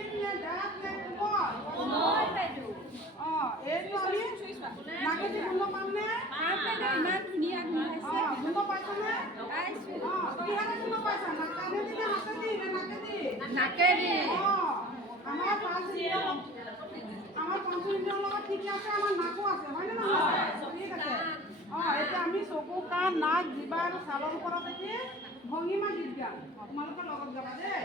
কঠিন নে ডাঠ নে কোমল এইটো আমি নাকেদি গোন্ধ পামনে ইমান ধুনীয়া গোন্ধাইছে গোন্ধ পাইছনে কিহেৰে গোন্ধ পাইছা কাণেদি নে হাতেদি নে নাকেদি আমাৰ পাঁচ ইন্দ্ৰিয়ৰ লগত ঠিক আছে আমাৰ নাকো আছে হয়নে নহয় ঠিক আছে এতিয়া আমি চকু কাণ নাক জিভা আৰু ছালৰ ওপৰত এটি ভংগিমা গীত গাম তোমালোকৰ লগত গাবা দেই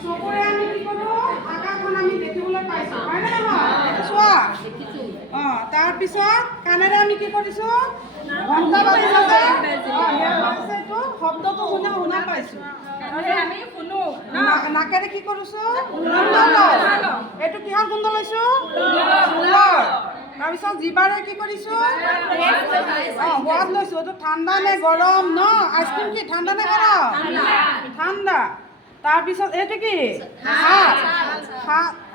চকুৰে আমি কি কৰোঁ আকাশখন আমি দেখিবলৈ পাইছোঁ হয়নে নহয় চোৱা তাৰপিছত কাণেৰে আমি কি কৰিছোঁ ঘণ্টা বাজিছে শব্দটো শুনা পাইছোঁ নাকেৰে কি কৰিছোঁ এইটো কিহৰ গোন্ধ লৈছোঁ ফুলৰ তাৰপিছত জিভাৰে কি কৰিছোঁ সোৱাদ লৈছোঁ এইটো ঠাণ্ডা নে গৰম ন আইচক্ৰীম কি ঠাণ্ডা নে গৰম ঠাণ্ডা তাৰপিছত এইটো কি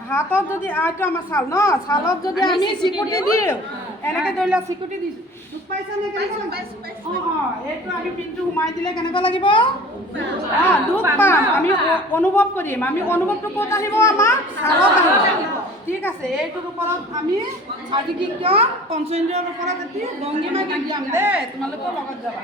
হাতত যদি এইটো আমাৰ ছাল ন ছালত যদি আমি চিকুটি দিওঁ এনেকৈ ধৰি লওক চিকুটি দিছোঁ দুখ পাইছেনে কেনেকৈ এইটো আমি পিনটো সোমাই দিলে কেনেকুৱা লাগিব দুখ পাম আমি অনুভৱ কৰিম আমি অনুভৱটো ক'ত আহিব আমাৰ ছালত আহিব ঠিক আছে এইটোৰ ওপৰত আমি আজি কি ক'ম পঞ্চেন্দ্ৰিয়ৰ ওপৰত এটি ভংগিমা গীত গাম দেই তোমালোকৰ লগত যাবা